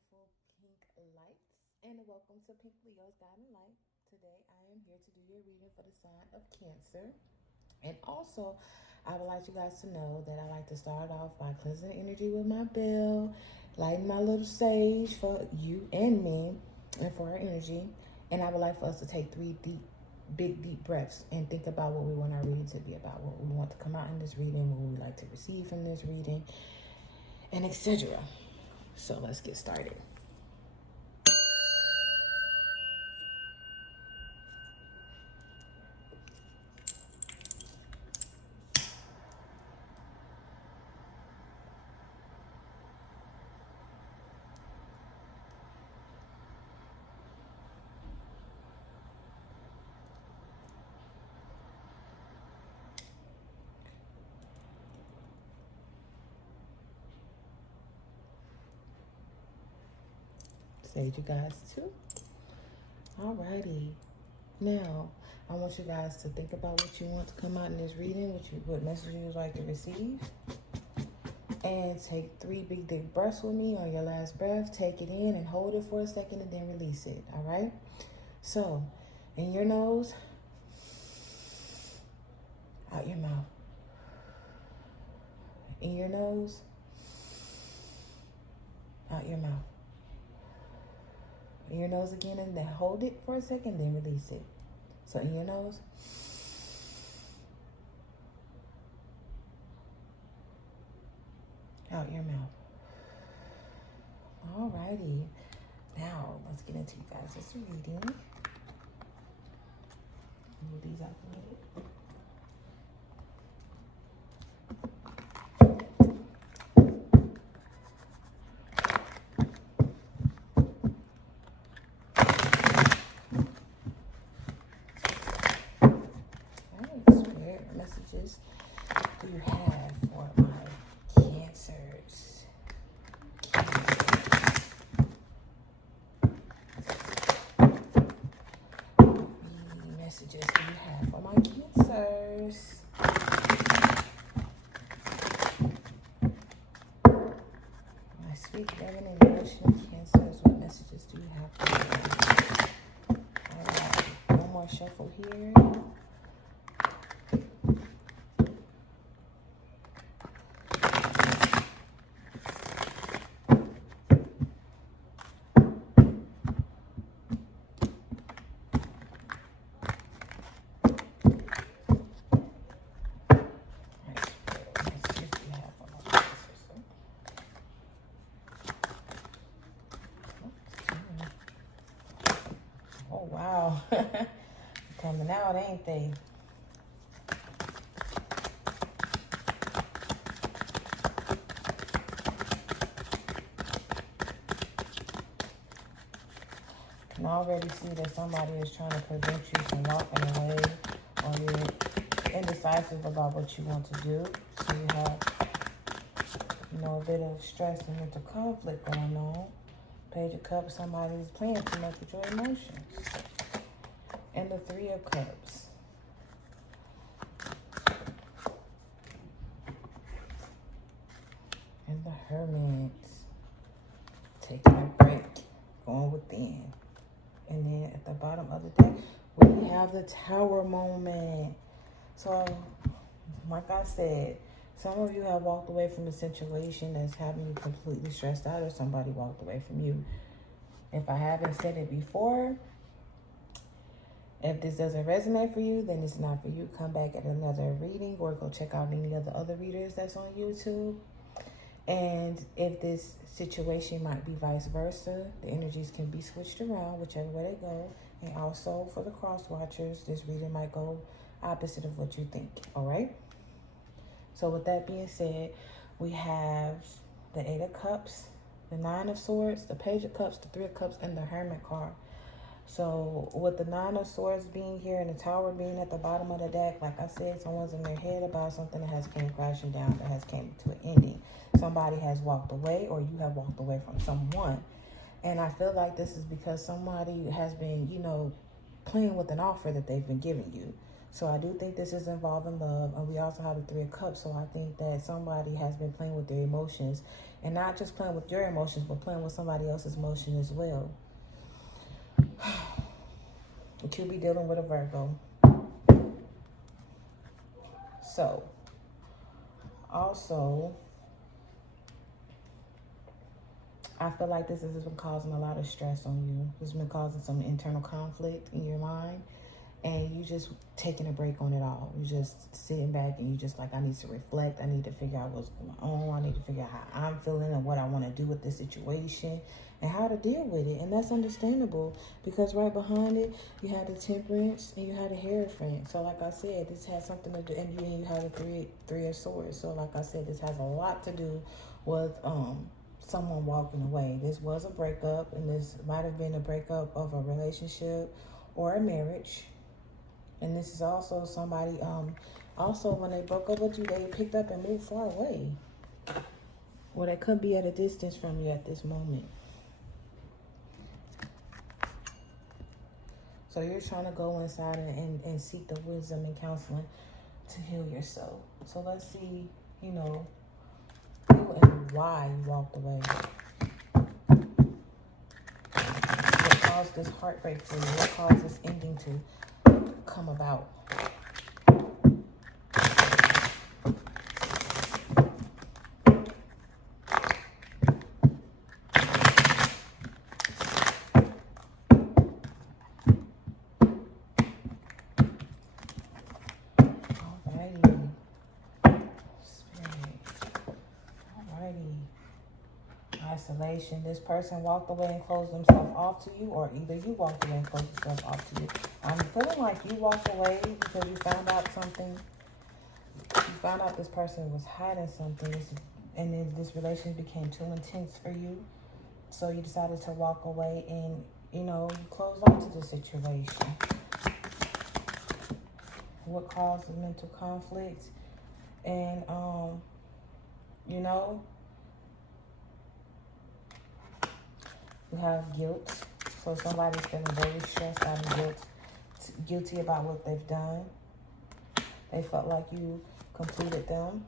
beautiful pink lights, and welcome to Pink Leo's Guiding Light. Today I am here to do your reading for the sign of Cancer. And also, I would like you guys to know that I like to start off by cleansing the energy with my bell, lighting my little sage for you and me, and for our energy. And I would like for us to take three deep breaths and think about what we want our reading to be about, what we want to come out in this reading, what we would like to receive from this reading, and etc. So let's get started. Sage, you guys too. Alrighty. Now, I want you guys to think about what you want to come out in this reading, what message you would like to receive. And take three big deep breaths with me on your last breath. Take it in and hold it for a second and then release it. All right? So, in your nose, out your mouth. In your nose, out your mouth. In your nose again, and then hold it for a second, then release it. So in your nose, out your mouth. Alrighty. Now let's get into you guys' reading. Move these out the way. Messages do you have for my Cancers? The messages do you have for my Cancers? My sweet, loving, and emotional Cancers, what messages do you have for me? Alright, one more shuffle here. Oh, wow. Coming out, ain't they? I can already see that somebody is trying to prevent you from walking away, or you're indecisive about what you want to do. So you have, a bit of stress and mental conflict going on. Page of Cups, somebody is playing too much with your emotions. And the Three of Cups. And the Hermit. Taking a break, going within. And then at the bottom of the deck, we have the Tower moment. So, like I said, some of you have walked away from a situation that's having you completely stressed out, or somebody walked away from you. If I haven't said it before, if this doesn't resonate for you, then it's not for you. Come back at another reading, or go check out any of the other readers that's on YouTube. And if this situation might be vice versa, the energies can be switched around whichever way they go. And also for the cross watchers, this reading might go opposite of what you think. All right? So with that being said, we have the Eight of Cups, the Nine of Swords, the Page of Cups, the Three of Cups, and the Hermit card. So with the Nine of Swords being here and the Tower being at the bottom of the deck, like I said, someone's in their head about something that has came crashing down, that has came to an ending. Somebody has walked away, or you have walked away from someone. And I feel like this is because somebody has been, playing with an offer that they've been giving you. So I do think this is involving love. And we also have the Three of Cups. So I think that somebody has been playing with their emotions. And not just playing with your emotions, but playing with somebody else's emotion as well. But you'll be dealing with a Virgo. So, also, I feel like this has been causing a lot of stress on you. It's been causing some internal conflict in your mind. And you just taking a break on it all. You just sitting back and you just like, I need to reflect. I need to figure out what's going on. I need to figure out how I'm feeling and what I want to do with this situation and how to deal with it. And that's understandable because right behind it, you had the Temperance and you had the Hierophant. So like I said, this has something to do, and you have the three of Swords. So like I said, this has a lot to do with someone walking away. This was a breakup, and this might have been a breakup of a relationship or a marriage. And this is also somebody, also when they broke up with you, they picked up and moved far away. Or they could be at a distance from you at this moment. So you're trying to go inside and seek the wisdom and counseling to heal yourself. So let's see, you know, who and why you walked away. What caused this heartbreak for you? What caused this ending to come about? Isolation. This person walked away and closed themselves off to you, or either you walked away and closed yourself off to you. I'm feeling like you walked away because you found out something. You found out this person was hiding something, and then this relationship became too intense for you. So you decided to walk away and, you know, you closed off to the situation. What caused the mental conflict? And, you know, you have guilt. So somebody's feeling very stressed out and guilty about what they've done. They felt like you completed them.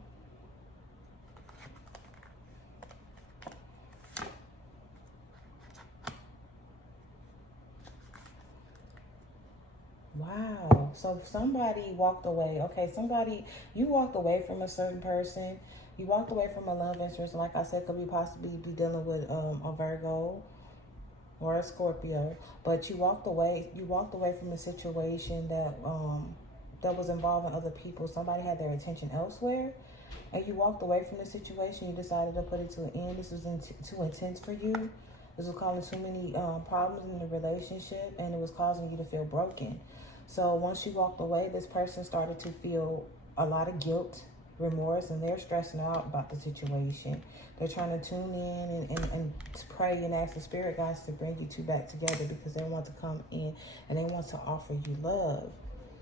Wow. So somebody walked away. Okay, you walked away from a certain person. You walked away from a love interest. Like I said, could be possibly be dealing with a Virgo or a Scorpio, but you walked away from a situation that that was involving other people. Somebody had their attention elsewhere, and you walked away from the situation. You decided to put it to an end. This was too intense for you. This was causing too many problems in the relationship, and it was causing you to feel broken. So once you walked away, this person started to feel a lot of guilt, remorse, and they're stressing out about the situation. They're trying to tune in and pray and ask the spirit guides to bring you two back together because they want to come in and they want to offer you love.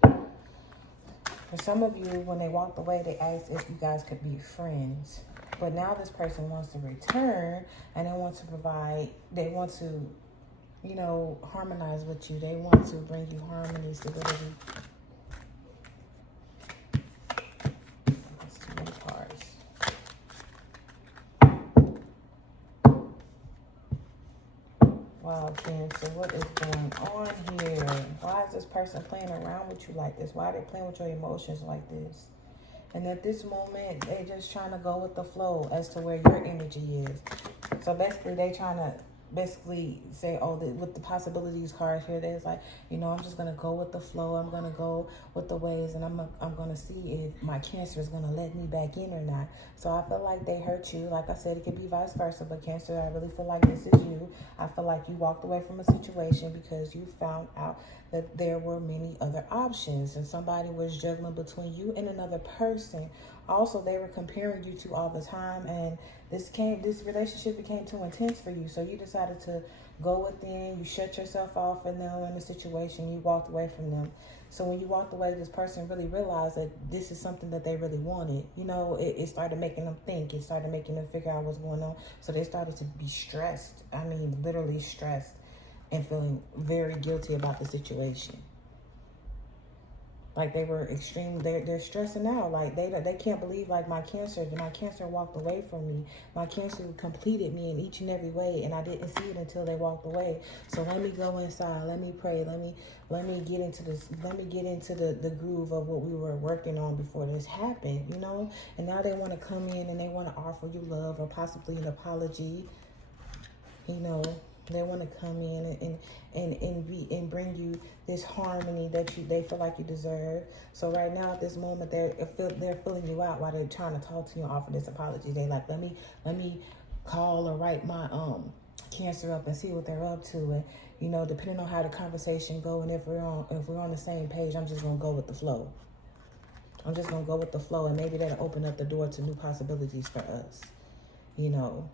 For some of you, when they walked away, they asked if you guys could be friends. But now this person wants to return and they want to, you know, harmonize with you. They want to bring you harmony, stability. That's too many cards. Wow, Cancer, what is going on here? Why is this person playing around with you like this? Why are they playing with your emotions like this? And at this moment, they're just trying to go with the flow as to where your energy is. So basically, they trying to say, oh, with the possibilities cards here, there's like, you know, I'm just going to go with the flow. I'm going to go with the waves, and I'm going to see if my Cancer is going to let me back in or not. So I feel like they hurt you. Like I said, it could be vice versa, but Cancer, I really feel like this is you. I feel like you walked away from a situation because you found out that there were many other options, and somebody was juggling between you and another person. Also, they were comparing you to all the time, and this relationship became too intense for you. So you decided to go within. You shut yourself off from them in the situation. You walked away from them. So when you walked away, this person really realized that this is something that they really wanted. You know, it started making them think. It started making them figure out what's going on. So they started to be stressed. I mean, literally stressed and feeling very guilty about the situation. Like they were extreme. They're stressing out. Like they can't believe like my cancer walked away from me. My cancer completed me in each and every way, and I didn't see it until they walked away. So let me go inside. Let me pray. Let me get into this. Let me get into the groove of what we were working on before this happened. You know. And now they want to come in and they want to offer you love or possibly an apology. You know. They want to come in and bring you this harmony that they feel like you deserve. So right now at this moment they're filling you out while they're trying to talk to you and offer this apology. They like, let me call or write my cancer up and see what they're up to, and you know, depending on how the conversation go and if we're on the same page, I'm just gonna go with the flow. I'm just gonna go with the flow, and maybe that'll open up the door to new possibilities for us. You know.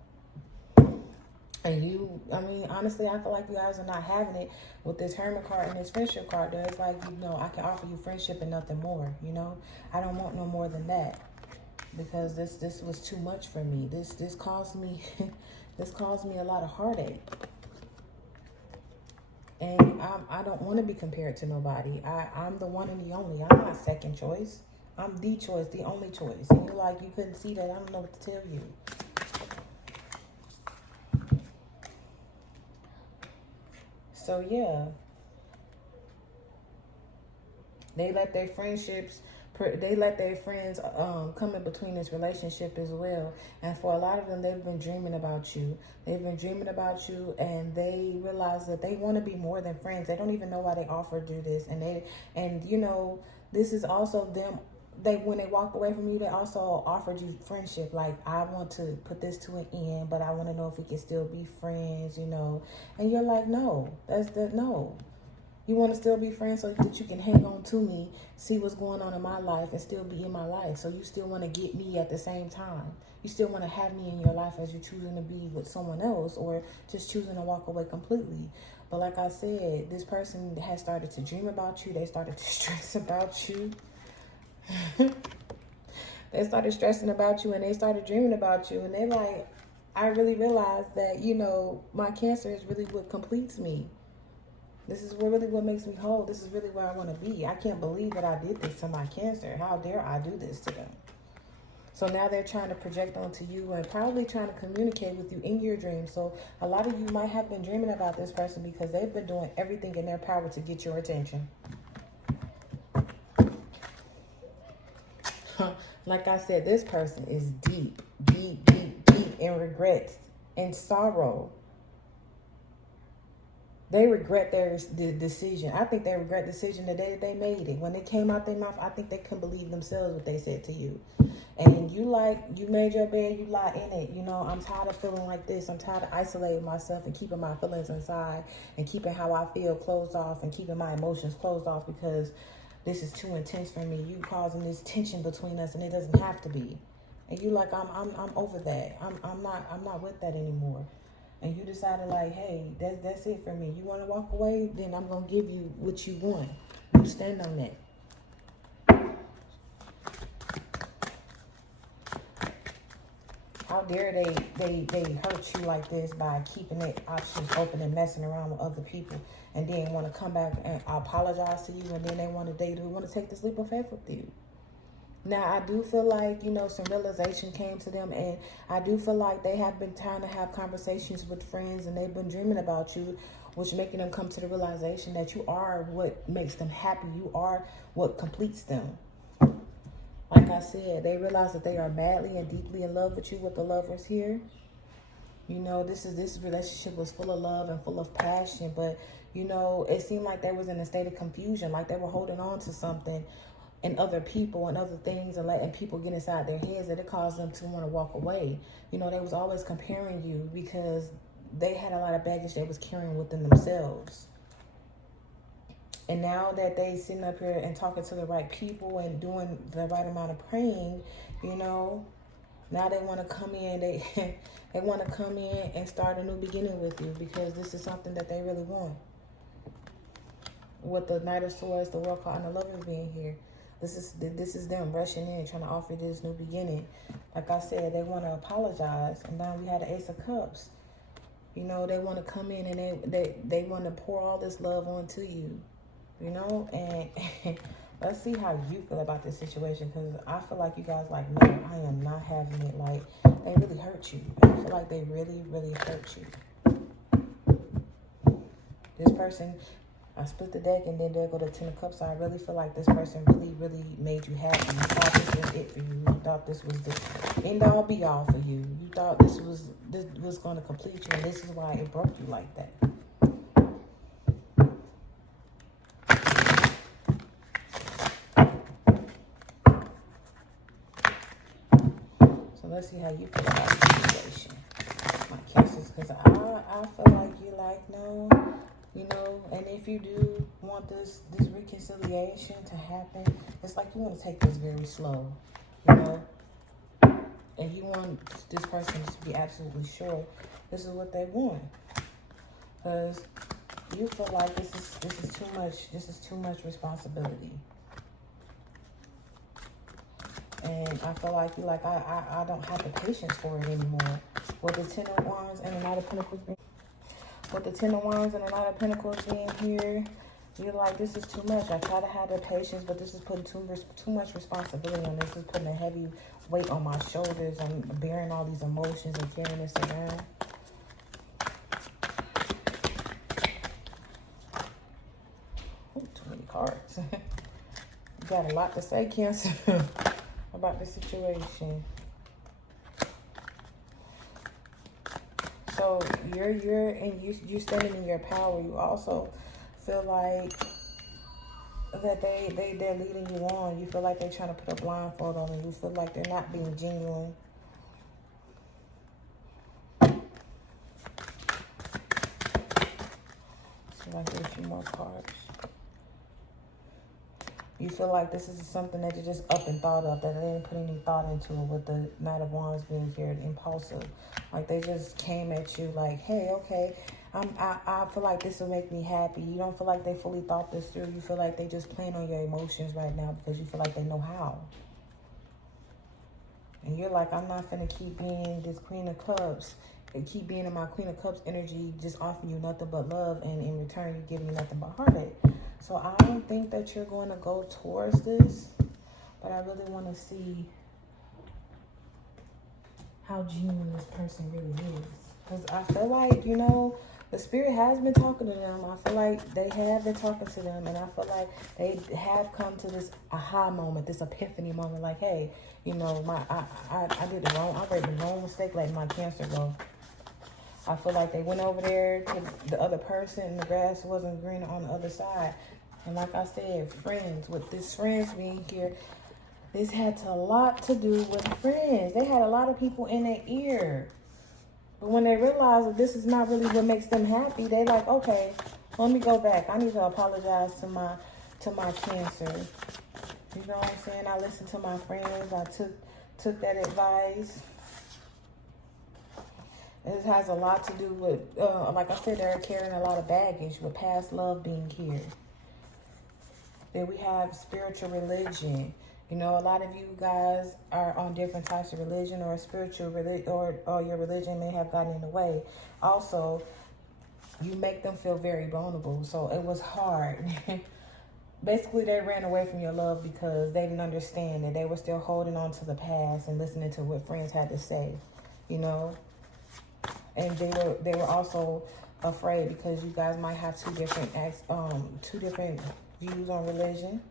And I mean, honestly, I feel like you guys are not having it with this Hermit card and this friendship card. It's like, you know, I can offer you friendship and nothing more, you know. I don't want no more than that, because this was too much for me. This caused me this caused me a lot of heartache. And I don't want to be compared to nobody. I'm the one and the only. I'm not second choice. I'm the choice, the only choice. And you're like, you couldn't see that. I don't know what to tell you. So yeah, they let their friends come in between this relationship as well. And for a lot of them, they've been dreaming about you. They've been dreaming about you, and they realize that they want to be more than friends. They don't even know why they offered you this. And you know, this is also them. When they walked away from you, they also offered you friendship. Like, I want to put this to an end, but I want to know if we can still be friends, you know. And you're like, no, no. You want to still be friends so that you can hang on to me, see what's going on in my life, and still be in my life. So you still want to get me at the same time. You still want to have me in your life as you're choosing to be with someone else, or just choosing to walk away completely. But like I said, this person has started to dream about you. They started to stress about you. They started stressing about you, and they started dreaming about you, and they like, I really realized that, you know, my cancer is really what completes me. This is really what makes me whole. This is really where I want to be. I can't believe that I did this to my cancer. How dare I do this to them? So now they're trying to project onto you and probably trying to communicate with you in your dreams. So a lot of you might have been dreaming about this person because they've been doing everything in their power to get your attention. Like I said, this person is deep in regrets and sorrow. They regret their decision. I think they regret the decision the day that they made it. When it came out their mouth, I think they couldn't believe themselves what they said to you. And you made your bed, you lie in it. You know, I'm tired of feeling like this. I'm tired of isolating myself and keeping my feelings inside and keeping how I feel closed off and keeping my emotions closed off because this is too intense for me. You causing this tension between us, and it doesn't have to be. And you like, I'm over that. I'm not with that anymore. And you decided like, hey, that's it for me. You want to walk away? Then I'm gonna give you what you want. You stand on that. How dare they hurt you like this by keeping their options open and messing around with other people, and then want to come back and apologize to you, and then they want to take this leap of faith with you. Now, I do feel like, you know, some realization came to them, and I do feel like they have been trying to have conversations with friends, and they've been dreaming about you, which making them come to the realization that you are what makes them happy. You are what completes them. Like I said, they realize that they are madly and deeply in love with you, with the lovers here. You know, this relationship was full of love and full of passion, but, you know, it seemed like they was in a state of confusion, like they were holding on to something and other people and other things, and letting people get inside their heads that it caused them to want to walk away. You know, they was always comparing you because they had a lot of baggage they was carrying within themselves. And now that they sitting up here and talking to the right people and doing the right amount of praying, you know, now they want to come in. They want to come in and start a new beginning with you because this is something that they really want. With the Knight of Swords, the World card, and the Lovers being here, this is them rushing in, trying to offer this new beginning. Like I said, they want to apologize, and now we had the Ace of Cups. You know, they want to come in and they want to pour all this love onto you. You know, and Let's see how you feel about this situation, because I feel like you guys like, no, I am not having it. Like, they really hurt you. I feel like they really, really hurt you. This person, I split the deck and then there go the Ten of Cups. So I really feel like this person really, really made you happy. You thought this was it for you. You thought this was the end all be all for you. You thought this was going to complete you, and this is why it broke you like that. So let's see how you feel about the situation, my Cancers, because I feel like you like, no. You know, and if you do want this reconciliation to happen, it's like you want to take this very slow, you know? And you want this person to be absolutely sure this is what they want. Because you feel like this is too much responsibility. And I feel like you're like, I don't have the patience for it anymore. With the Ten of Wands and the Knight of Pentacles being with the Ten of Wands and the Knight of Pentacles being here, you're like, this is too much. I try to have the patience, but this is putting too much responsibility on this. This is putting a heavy weight on my shoulders. I'm bearing all these emotions and carrying this around. Ooh, too many cards. You got a lot to say, Cancer, about the situation. So you're standing in your power. You also feel like that they're leading you on. You feel like they're trying to put a blindfold on you. You feel like they're not being genuine. See if I get a few more cards. You feel like this is something that you just up and thought of, that they didn't put any thought into it, with the Knight of Wands being here, impulsive. Like they just came at you like, hey, okay, I feel like this will make me happy. You don't feel like they fully thought this through. You feel like they just playing on your emotions right now because you feel like they know how. And you're like, I'm not going to keep being this Queen of Cups and keep being in my Queen of Cups energy, just offering you nothing but love, and in return you give me nothing but heartache. So I don't think that you're going to go towards this, but I really want to see how genuine this person really is. Because I feel like, you know, the spirit has been talking to them. I feel like they have been talking to them, and I feel like they have come to this aha moment, this epiphany moment, like, hey, you know, I did the wrong, I made the wrong mistake, letting my Cancer go. I feel like they went over there to the other person and the grass wasn't greener on the other side. And like I said, friends, with this friends being here, this had a lot to do with friends. They had a lot of people in their ear. But when they realize that this is not really what makes them happy, they like, okay, let me go back. I need to apologize to my Cancer. You know what I'm saying? I listened to my friends. I took that advice. It has a lot to do with, like I said, they're carrying a lot of baggage with past love being here. Then we have spiritual religion. You know, a lot of you guys are on different types of religion, or spiritual religion, or your religion may have gotten in the way. Also, you make them feel very vulnerable. So it was hard. Basically, they ran away from your love because they didn't understand that they were still holding on to the past and listening to what friends had to say, you know. And they were also afraid because you guys might have two different views on religion.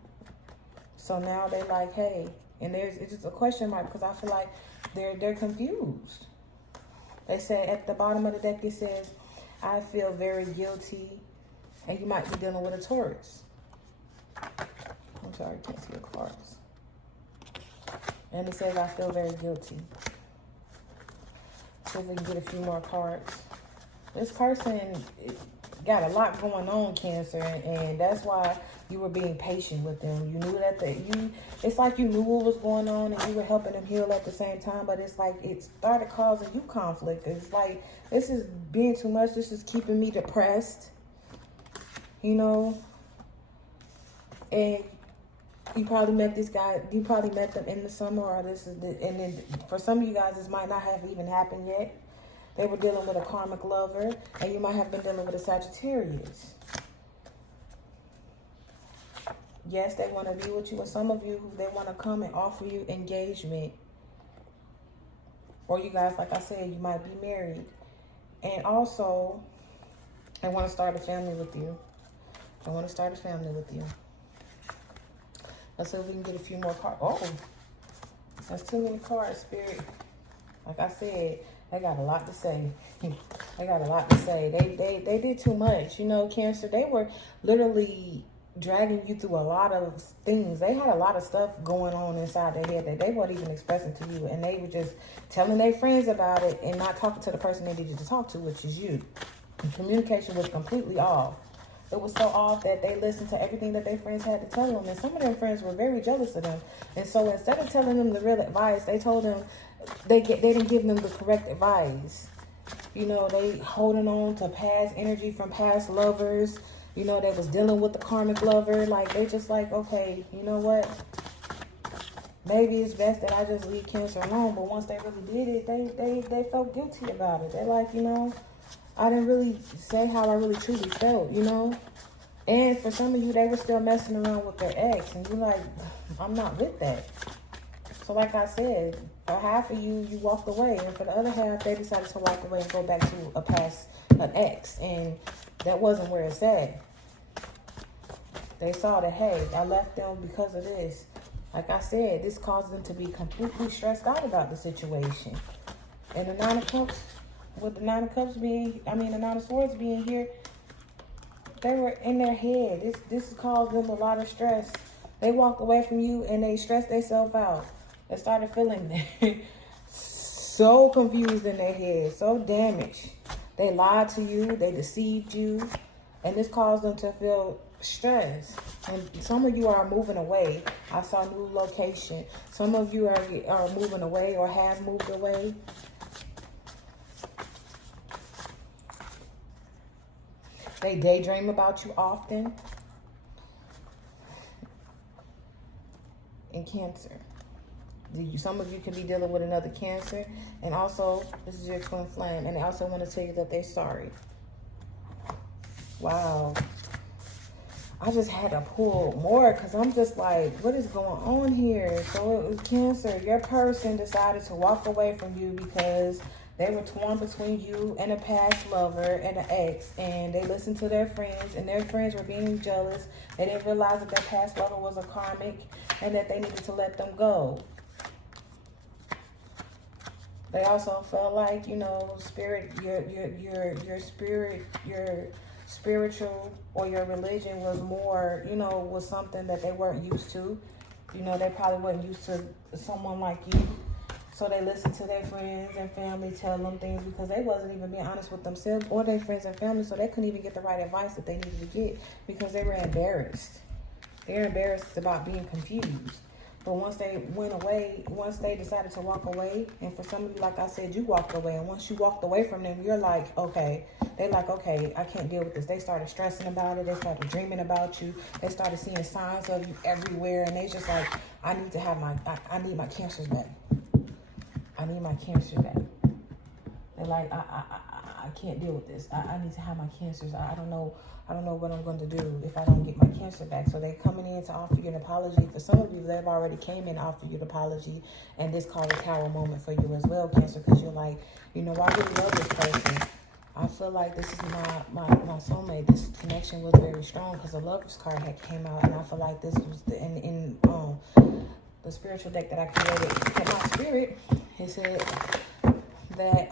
So now they're like, hey, and it's just a question mark, because I feel like they're confused. They say at the bottom of the deck, it says, I feel very guilty, and you might be dealing with a Taurus. I'm sorry, I can't see your cards. And it says, I feel very guilty. See if we can get a few more cards. This person got a lot going on, Cancer, and that's why you were being patient with them. You knew that it's like you knew what was going on, and you were helping them heal at the same time, but it's like it started causing you conflict. It's like, this is being too much. This is keeping me depressed, you know. And you probably met this guy, you probably met them in the summer, or and then for some of you guys, this might not have even happened yet. They were dealing with a karmic lover, and you might have been dealing with a Sagittarius. Yes, they want to be with you. And some of you, they want to come and offer you engagement. Or you guys, like I said, you might be married. And also, they want to start a family with you. They want to start a family with you. Let's see if we can get a few more cards. Oh, that's too many cards, Spirit. Like I said, they got a lot to say. They got a lot to say. They did too much. You know, Cancer, they were literally dragging you through a lot of things. They had a lot of stuff going on inside their head that they weren't even expressing to you. And they were just telling their friends about it and not talking to the person they needed to talk to, which is you. And communication was completely off. It was so off that they listened to everything that their friends had to tell them. And some of their friends were very jealous of them. And so instead of telling them the real advice, they told them they didn't give them the correct advice. You know, they holding on to past energy from past lovers. You know, they was dealing with the karmic lover. Like, they just like, okay, you know what? Maybe it's best that I just leave Cancer alone. But once they really did it, they felt guilty about it. They're like, you know, I didn't really say how I really truly felt, you know? And for some of you, they were still messing around with their ex. And you're like, I'm not with that. So like I said, for half of you, you walked away. And for the other half, they decided to walk away and go back to an ex. And that wasn't where it's at. They saw that, hey, I left them because of this. Like I said, this caused them to be completely stressed out about the situation. And the Nine of Cups, with the Nine of Cups being, the Nine of Swords being here, they were in their head. This caused them a lot of stress. They walked away from you and they stressed themselves out. They started feeling so confused in their head, so damaged. They lied to you, they deceived you, and this caused them to feel stress. And some of you are moving away. I saw a new location. Some of you are moving away or have moved away. They daydream about you often. In Cancer, some of you can be dealing with another Cancer. And also, this is your twin flame. And they also want to tell you that they're sorry. Wow. I just had to pull more because I'm just like, what is going on here? So it was Cancer. Your person decided to walk away from you because they were torn between you and a past lover and an ex. And they listened to their friends, and their friends were being jealous. They didn't realize that their past lover was a karmic and that they needed to let them go. They also felt like, you know, spirit, your spirit, your spiritual or your religion was more, you know, was something that they weren't used to. You know, they probably weren't used to someone like you. So they listened to their friends and family tell them things because they wasn't even being honest with themselves or their friends and family. So they couldn't even get the right advice that they needed to get because they were embarrassed. They're embarrassed about being confused. But once they went away, once they decided to walk away, and for some of you, like I said, you walked away. And once you walked away from them, you're like, okay. They're like, okay, I can't deal with this. They started stressing about it. They started dreaming about you. They started seeing signs of you everywhere. And they just like, I need to have I need my Cancers back. I need my Cancer back. They're like, I can't deal with this. I need to have my Cancers. I don't know what I'm going to do if I don't get my Cancer back. So they're coming in to offer you an apology. For some of you, they've already came in and offered you an apology. And this caused a tower moment for you as well, Cancer, because you're like, you know, I really love this person. I feel like this is my soulmate. This connection was very strong because the Lover's card had came out. And I feel like this was in the spiritual deck that I created. In my spirit, it said that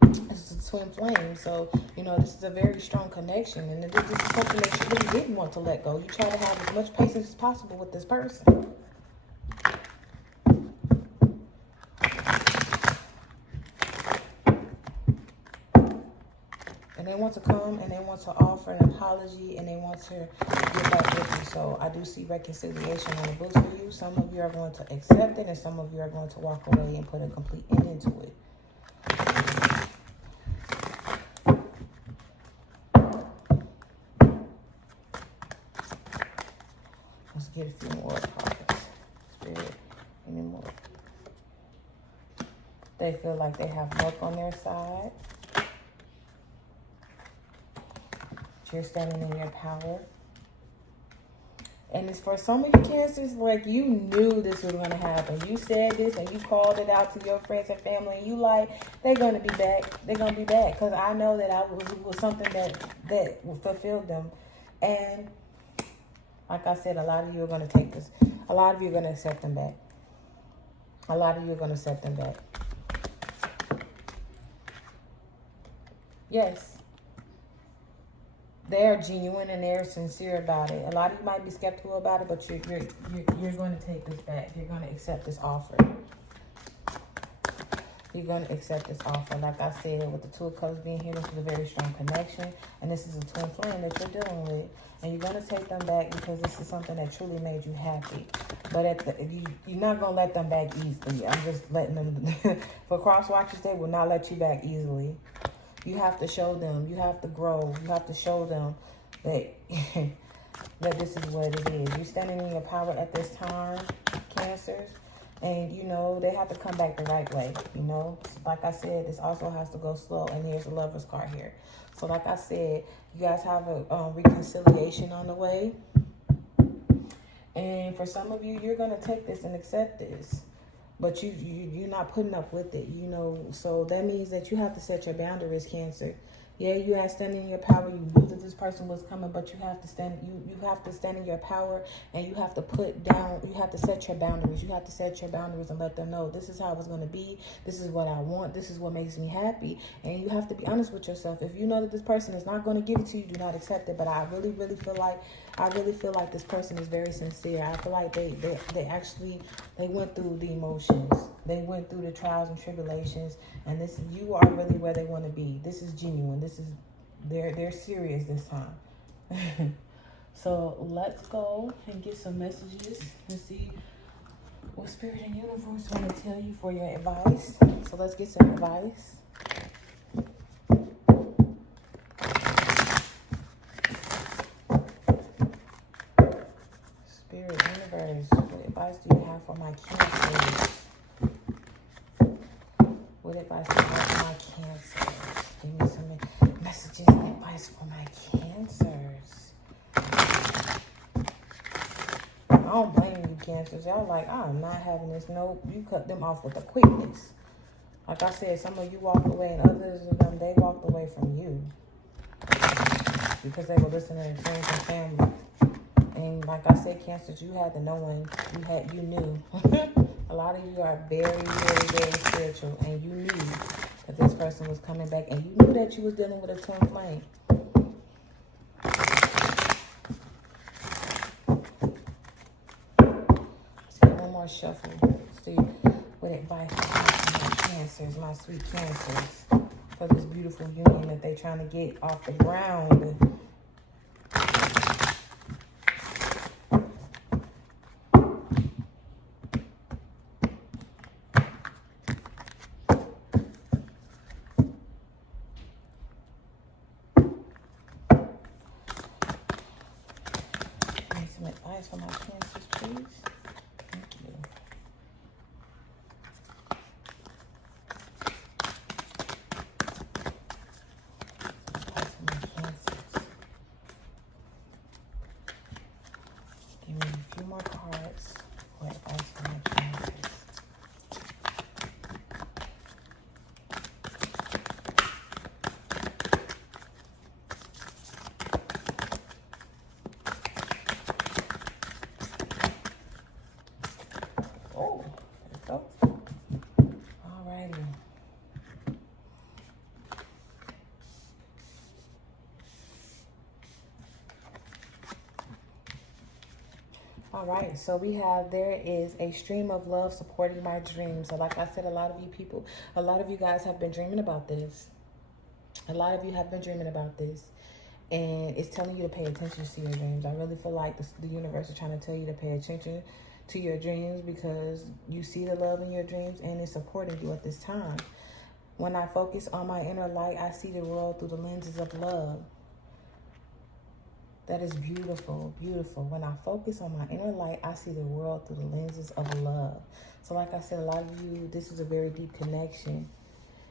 this is a twin flame. So, you know, this is a very strong connection. And this is something that you really didn't want to let go. You try to have as much patience as possible with this person. And they want to come and they want to offer an apology and they want to get back with you. So I do see reconciliation on the books for you. Some of you are going to accept it and some of you are going to walk away and put a complete end into it. Let's get a few more cards. Spirit, any more? They feel like they have luck on their side. You're standing in your power. And it's for some of you Cancers, like, you knew this was going to happen. You said this and you called it out to your friends and family. And you like, they're going to be back. They're going to be back. Because I know that it was something that fulfilled them. And like I said, a lot of you are going to take this. A lot of you are going to accept them back. A lot of you are going to accept them back. Yes. They are genuine and they're sincere about it. A lot of you might be skeptical about it, but you're going to take this back. You're going to accept this offer. You're going to accept this offer. Like I said, with the Two of Cups being here, this is a very strong connection. And this is a twin flame that you're dealing with. And you're going to take them back because this is something that truly made you happy. But you're not going to let them back easily. I'm just letting them... For cross watchers, they will not let you back easily. You have to show them. You have to grow. You have to show them that, that this is what it is. You're standing in your power at this time, Cancers. And, you know, they have to come back the right way, you know. Like I said, this also has to go slow. And here's a Lover's card here. So, like I said, you guys have a reconciliation on the way. And for some of you, you're going to take this and accept this. But you're not putting up with it, you know. So that means that you have to set your boundaries, Cancer. Yeah, you have to stand in your power. You knew that this person was coming, but you have to stand. You have to stand in your power, and you have to put down. You have to set your boundaries. You have to set your boundaries and let them know this is how it's going to be. This is what I want. This is what makes me happy. And you have to be honest with yourself. If you know that this person is not going to give it to you, do not accept it. But I really feel like this person is very sincere. I feel like they went through the emotions. They went through the trials and tribulations, and you are really where they want to be. This is genuine. They're serious this time. So let's go and get some messages and see what Spirit and Universe want to tell you for your advice. So let's get some advice. Spirit, Universe, what advice do you have for my Cancers? What advice do you have for my Cancers? Give me some messages and advice for my Cancers. I don't blame you, Cancers. Y'all like, I'm not having this. Nope, you cut them off with a quickness. Like I said, some of you walked away and others of them, they walked away from you. Because they were listening to friends and family. And like I said, Cancers, you had the knowing. You knew. A lot of you are very, very, very spiritual. And you knew that this person was coming back. And you knew that you was dealing with a twin flame. Let's get one more shuffle. See what advice for my Cancers, my sweet Cancers, for this beautiful union that they're trying to get off the ground. Some advice for my Cancers, please. Thank you. Advice for my Cancers. Give me a few more cards for advice for my Cancers. Oh, there we go. Alrighty. All right, so we have, there is a stream of love supporting my dreams. So like I said, a lot of you guys have been dreaming about this. A lot of you have been dreaming about this. And it's telling you to pay attention to your dreams. I really feel like the universe is trying to tell you to pay attention to your dreams because you see the love in your dreams and it's supporting you at this time. When I focus on my inner light, I see the world through the lenses of love. That is beautiful, beautiful. When I focus on my inner light, I see the world through the lenses of love. So like I said, a lot of you, this is a very deep connection.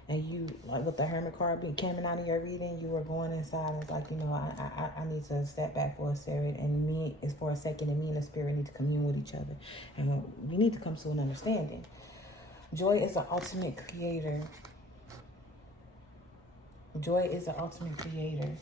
and you, like with the Hermit card being coming out of your reading, you were going inside. It's like, you know, I need to step back for a second, and me is for a second, and me and the spirit need to commune with each other, and we need to come to an understanding. Joy is the ultimate creator. Joy is the ultimate creator.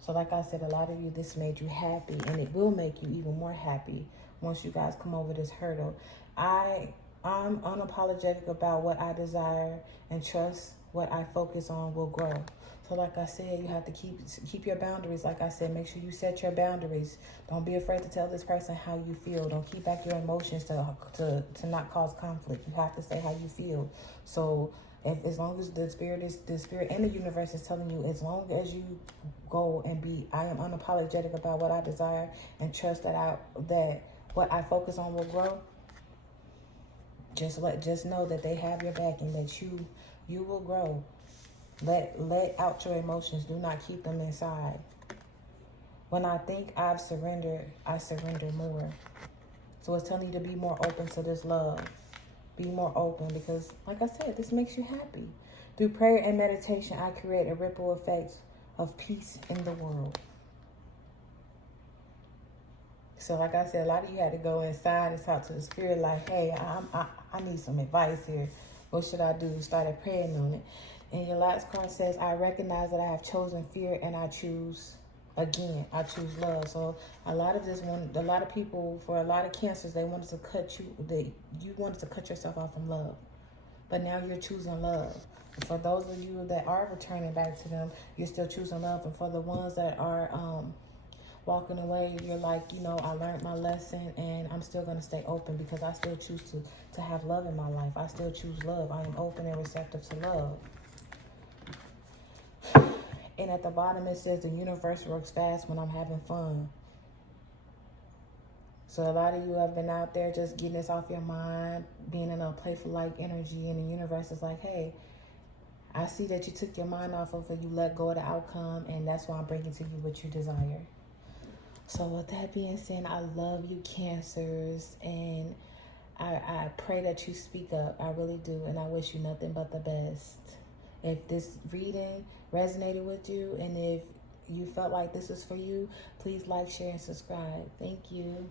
So like I said, a lot of you, this made you happy, and it will make you even more happy once you guys come over this hurdle. I'm unapologetic about what I desire, and trust what I focus on will grow. So like I said, you have to keep your boundaries. Like I said, make sure you set your boundaries. Don't be afraid to tell this person how you feel. Don't keep back your emotions to not cause conflict. You have to say how you feel. So as long as the spirit and the universe is telling you, as long as you go and be, I am unapologetic about what I desire, and trust that what I focus on will grow. Just know that they have your back, and that you will grow. Let out your emotions. Do not keep them inside. When I think I've surrendered, I surrender more. So it's telling you to be more open to this love. Be more open, because like I said, this makes you happy. Through prayer and meditation, I create a ripple effect of peace in the world. So like I said, a lot of you had to go inside and talk to the spirit like, hey, I need some advice here. What should I do? Started praying on it. And your last card says, I recognize that I have chosen fear, and I choose love. So a lot of people, for a lot of cancers, they wanted to you wanted to cut yourself off from love. But now you're choosing love. And for those of you that are returning back to them, you're still choosing love. And for the ones that are walking away, you're like, you know, I learned my lesson, and I'm still going to stay open, because I still choose to have love in my life. I still choose love. I am open and receptive to love. And at the bottom it says, the universe works fast when I'm having fun. So a lot of you have been out there just getting this off your mind, being in a playful like energy, and the universe is like, hey, I see that you took your mind off of it, you let go of the outcome, and that's why I'm bringing to you what you desire. So with that being said, I love you, Cancers, and I pray that you speak up. I really do, and I wish you nothing but the best. If this reading resonated with you, and if you felt like this is for you, please like, share, and subscribe. Thank you.